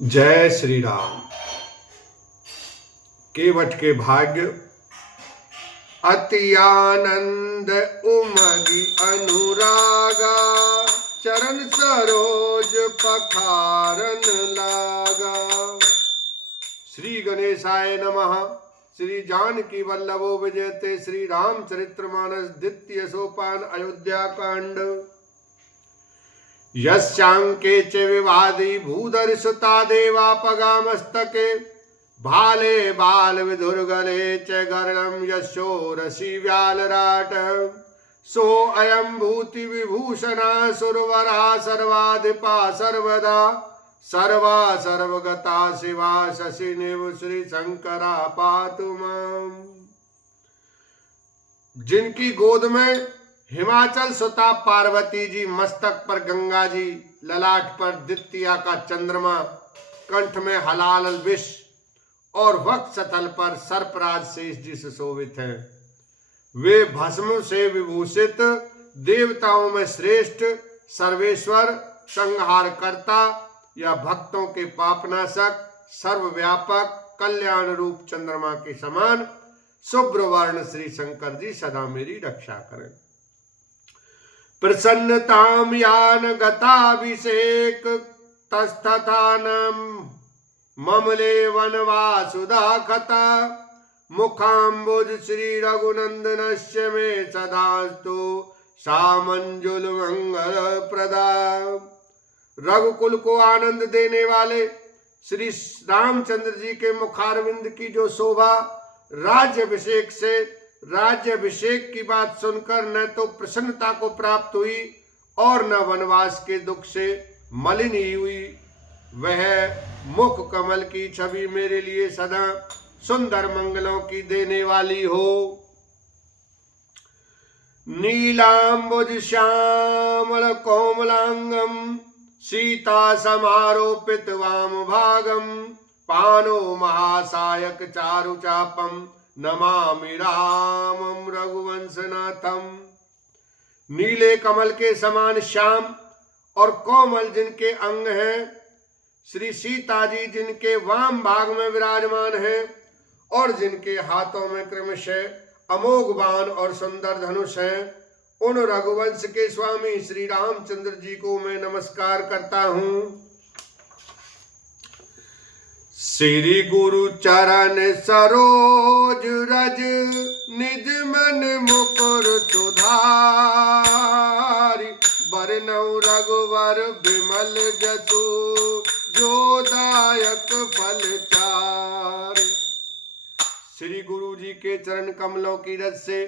जय श्री राम। केवट के भाग्य अति आनंद उमगी अनुरागा, चरण सरोज पखारन लागा। श्री गणेशाय नमः। श्री जानकी वल्लभो विजयते। श्री रामचरितमानस द्वितीय सोपान अयोध्या कांड। यस्यांके च विवादी भूधर सुता देवापगा मस्तके, भाले बाल विधुर्गले च गर्णम यशो रसी व्यालराट। सो अयम भूति विभूषणा सुरवरा सर्वाधिपा सर्वदा, सर्वा सर्वगता शिवा शशिनिव श्री शंकरा पातु माम। जिनकी गोद में हिमाचल सुता पार्वती जी, मस्तक पर गंगा जी, ललाट पर द्वितीया का चंद्रमा, कंठ में हलाल विष और वक्षस्थल पर सर्पराज शेष जी सुशोभित हैं। वे भस्म से विभूषित देवताओं में श्रेष्ठ सर्वेश्वर, संहार करता या भक्तों के पापनाशक, सर्वव्यापक, कल्याण रूप चंद्रमा के समान शुभ्र वर्ण श्री शंकर जी सदा मेरी रक्षा करें। प्रसन्नताम यान गताभिषेक तस्थानम ममले वनवासुधा कथा, मुखाम्बुज श्री रघुनंदनस्य में सदास्तु सामंजुल मंगल प्रदा। रघुकुल को आनंद देने वाले श्री रामचंद्र जी के मुखारविंद की जो शोभा, राज्याभिषेक की बात सुनकर न तो प्रसन्नता को प्राप्त हुई और न वनवास के दुख से मलिनी हुई, वह मुख कमल की छवि मेरे लिए सदा सुंदर मंगलों की देने वाली हो। नीलांबुज श्यामल कोमलांगम सीता समारोपित वाम भागम, पानो महासायक चारु चापम नमामि रामम रघुवंशनाथम। नीले कमल के समान श्याम और कोमल जिनके अंग हैं, श्री सीता जी जिनके वाम भाग में विराजमान हैं और जिनके हाथों में क्रमशः अमोघ बाण और सुंदर धनुष हैं, उन रघुवंश के स्वामी श्री रामचंद्र जी को मैं नमस्कार करता हूं। श्री गुरु चरण सरोज रज, निज मन मुकुर सुधारि, बरनउँ रघुवर बिमल जसु, जो दायक फल चारि। श्री गुरु जी के चरण कमलों की रज से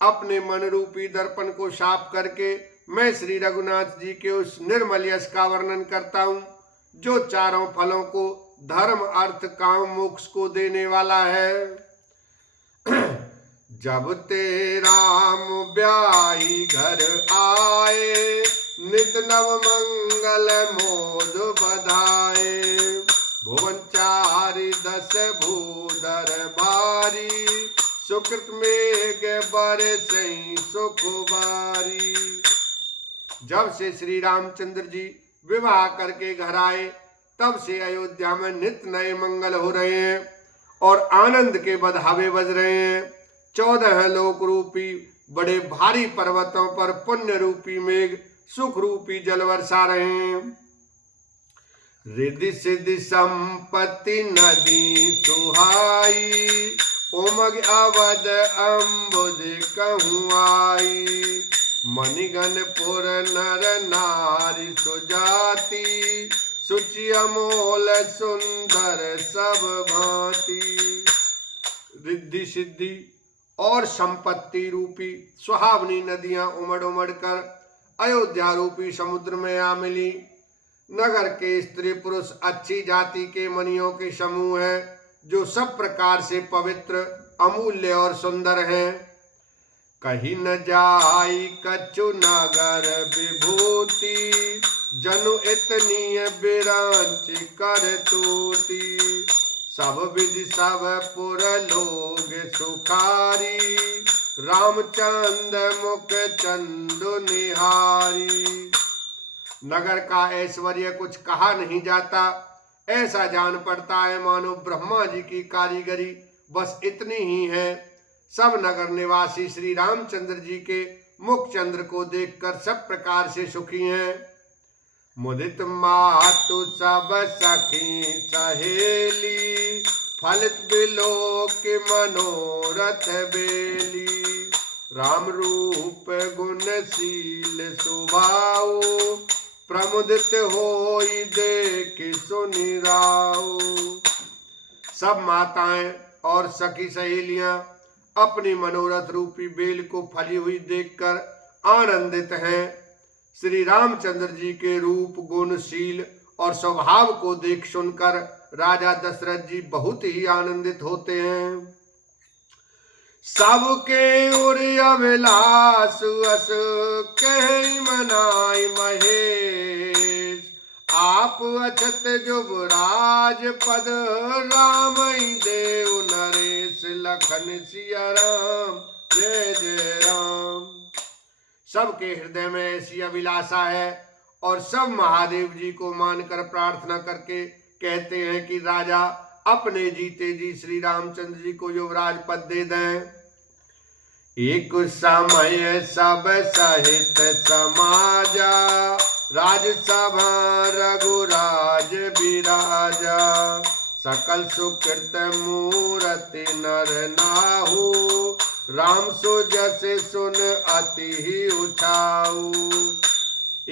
अपने मन रूपी दर्पण को साफ करके मैं श्री रघुनाथ जी के उस निर्मल यश का वर्णन करता हूँ, जो चारों फलों को, धर्म अर्थ काम मोक्ष को देने वाला है। जब ते राम ब्याही घर आए, नित नव मंगल मोद बधाए, भुवन चारि दस भूधर भारी, सुकृत मेघ बरसई सुख बारी। जब से श्री रामचंद्र जी विवाह करके घर आए, तब से अयोध्या में नित नए मंगल हो रहे हैं और आनंद के बधावे बज रहे हैं। 14 लोक रूपी बड़े भारी पर्वतों पर पुण्य रूपी मेघ सुख रूपी जल बरसा रहे हैं। रिद्धि सिद्धि संपत्ति नदी सुहाई, उमग अवध अम्बुज कहूँ आई, मणिगणपुर नर नारी सुजाति, सुचि अमोल सुंदर सब भांति। रिद्धि सिद्धि और संपत्ति रूपी सुहावनी नदियां उमड़ उमड़ कर अयोध्या रूपी समुद्र में आ मिली। नगर के स्त्री पुरुष अच्छी जाति के मणियों के समूह हैं, जो सब प्रकार से पवित्र, अमूल्य और सुंदर हैं। कहीं न जाई कछु नगर विभूति, जनु इतनी बिरांच कर तूती, सब विधि सब पुर लोग सुखारी, रामचंद्र मुख चंदु निहारी। नगर का ऐश्वर्य कुछ कहा नहीं जाता, ऐसा जान पड़ता है मानो ब्रह्मा जी की कारीगरी बस इतनी ही है। सब नगर निवासी श्री रामचंद्र जी के मुख चंद्र को देखकर सब प्रकार से सुखी हैं। मुदित मातु सब सखी सहेली, फलित बिलोक मनोरथ बेली। राम रूप गुणशील स्वभाव, प्रमुदित होई देख सुनि राव। सब माताएं और सखी सहेलियां अपनी मनोरथ रूपी बेल को फली हुई देखकर आनंदित हैं। श्री रामचंद्र जी के रूप गुणशील और स्वभाव को देख सुनकर राजा दशरथ जी बहुत ही आनंदित होते हैं। सबके उर अभिलाष अस कह मनाई महेश, आप अछत जुबराज पद राम देव नरेश। लखन सिया राम जय जय राम। सबके हृदय में ऐसी अभिलाषा है और सब महादेव जी को मानकर प्रार्थना करके कहते हैं कि राजा अपने जीते जी श्री रामचंद्र जी को युवराज पद दे दें। एक समय सब सहित समाजा, राजसभा रघुराज बिराजा। सकल सुकृत मूरति नर नाहु, राम सो जस सुन अति ही उछाऊ।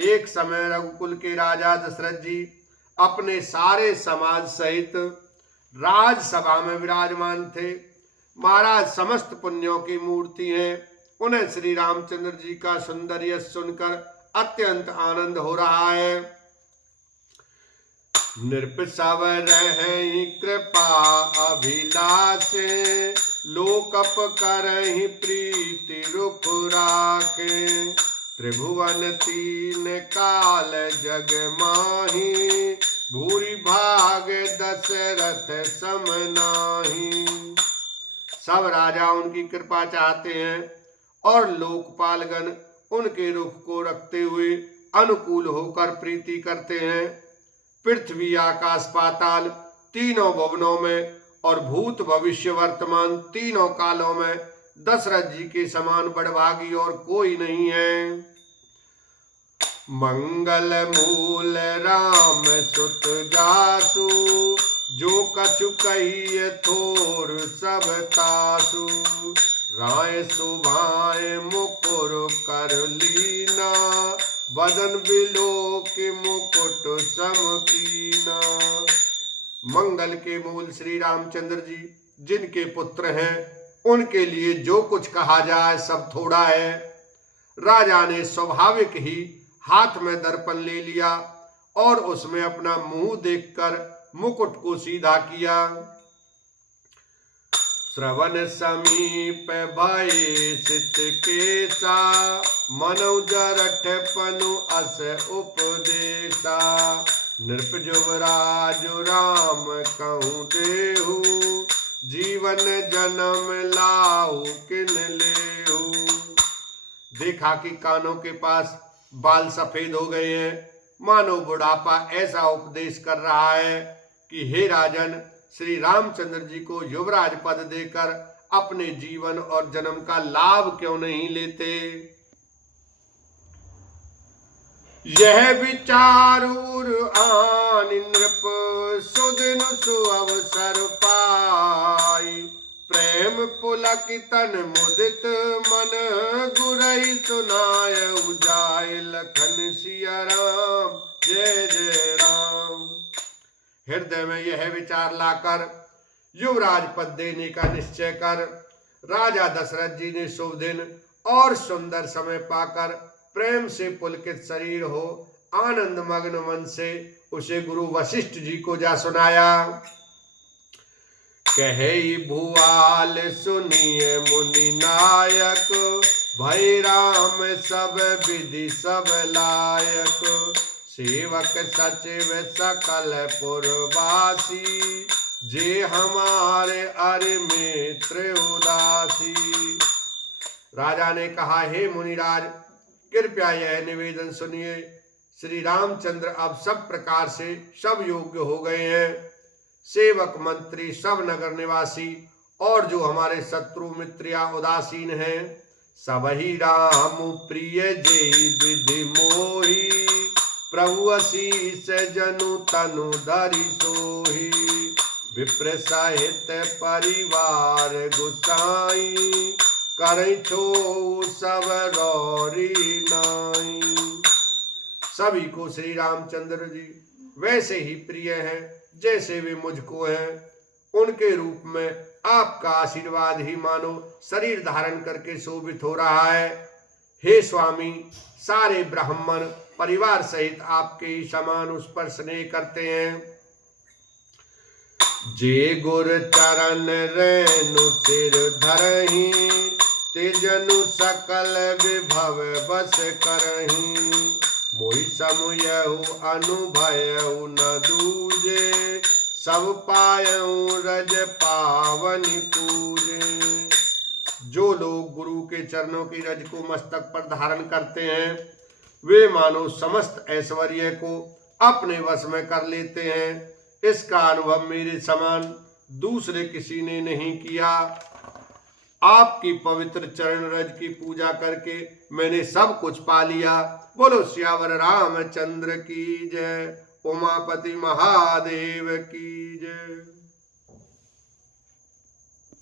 एक समय रघुकुल के राजा दशरथ जी अपने सारे समाज सहित राजसभा में विराजमान थे। महाराज समस्त पुण्यों की मूर्ति हैं। उन्हें श्री रामचंद्र जी का सुंदर यश सुनकर अत्यंत आनंद हो रहा है। नृप सब रहि कृपा अभिलाषे, लोकप करहि प्रीति रुख राखे। त्रिभुवन तीन काल जग माही, भूरि भाग दशरथ सम नाहि। सब राजा उनकी कृपा चाहते हैं और लोकपालगण उनके रुख को रखते हुए अनुकूल होकर प्रीति करते हैं। पृथ्वी आकाश पाताल तीनों भुवनों में और भूत भविष्य वर्तमान तीनों कालों में दशरथ जी के समान बड़भागी और कोई नहीं है। मंगल मूल राम सुत जासु, जो कछु कहिए थोर सब तासु। राय सुभाए मुकुर कर लीना, बदन बिलो के मुकुट समकीना। मंगल के मूल श्री रामचंद्र जी जिनके पुत्र हैं, उनके लिए जो कुछ कहा जाए सब थोड़ा है। राजा ने स्वाभाविक ही हाथ में दर्पण ले लिया और उसमें अपना मुंह देखकर मुकुट को सीधा किया। श्रवण समीप भय सित केसा, मनौ जरठ पनु अस उपदेशा। नृप जुवराज राम कहूँ देहु, जीवन जन्म लाहु किन लेहु। देखा कि कानों के पास बाल सफेद हो गए हैं, मानो बुढ़ापा ऐसा उपदेश कर रहा है कि हे राजन, श्री रामचंद्र जी को युवराज पद देकर अपने जीवन और जन्म का लाभ क्यों नहीं लेते। यह विचारूर आन नृप, सुदिन सुअवसर पाई। प्रेम पुलक तन मुदित मन, गुरई सुनाय उजाय। लखन सिया राम जय जय राम। हृदय में यह विचार लाकर युवराज पद देने का निश्चय कर राजा दशरथ जी ने शुभ दिन और सुंदर समय पाकर प्रेम से पुलकित शरीर हो आनंद मग्न मन से उसे गुरु वशिष्ठ जी को जा सुनाया। कहे भुआल सुनिए मुनि नायक, भय राम सब विधि सब लायक। सेवक सचिव सकल पुरवासी, जे हमारे अरे मित्र उदासी। राजा ने कहा, हे मुनिराज, कृपया यह निवेदन सुनिए। श्री रामचंद्र अब सब प्रकार से सब योग्य हो गए हैं। सेवक मंत्री सब नगर निवासी और जो हमारे शत्रु मित्र या उदासीन हैं, सब ही राम प्रिय जय विधि मोही, प्रभु असीस जनु तनु धरि सोही, विप्र सहित परिवार गुसाई, करै छो सब रौरी नाई। सभी को श्री रामचंद्र जी वैसे ही प्रिय हैं जैसे वे मुझको हैं। उनके रूप में आपका आशीर्वाद ही मानो शरीर धारण करके शोभित हो रहा है। हे स्वामी, सारे ब्राह्मण परिवार सहित आपके ही समान उस पर स्नेह करते हैं। जे गुर चरण रेणु सिर धरहि, ते जनु सकल विभव बस करहि, मोहि समयहु अनुभयहु न दूजे, सब पायऊ रज पावनि पूजे। जो लोग गुरु के चरणों की रज को मस्तक पर धारण करते हैं, वे मानो समस्त ऐश्वर्य को अपने वश में कर लेते हैं। इसका अनुभव मेरे समान दूसरे किसी ने नहीं किया। आपकी पवित्र चरण रज की पूजा करके मैंने सब कुछ पा लिया। बोलो सियावर रामचंद्र की जय। उमापति महादेव की जय।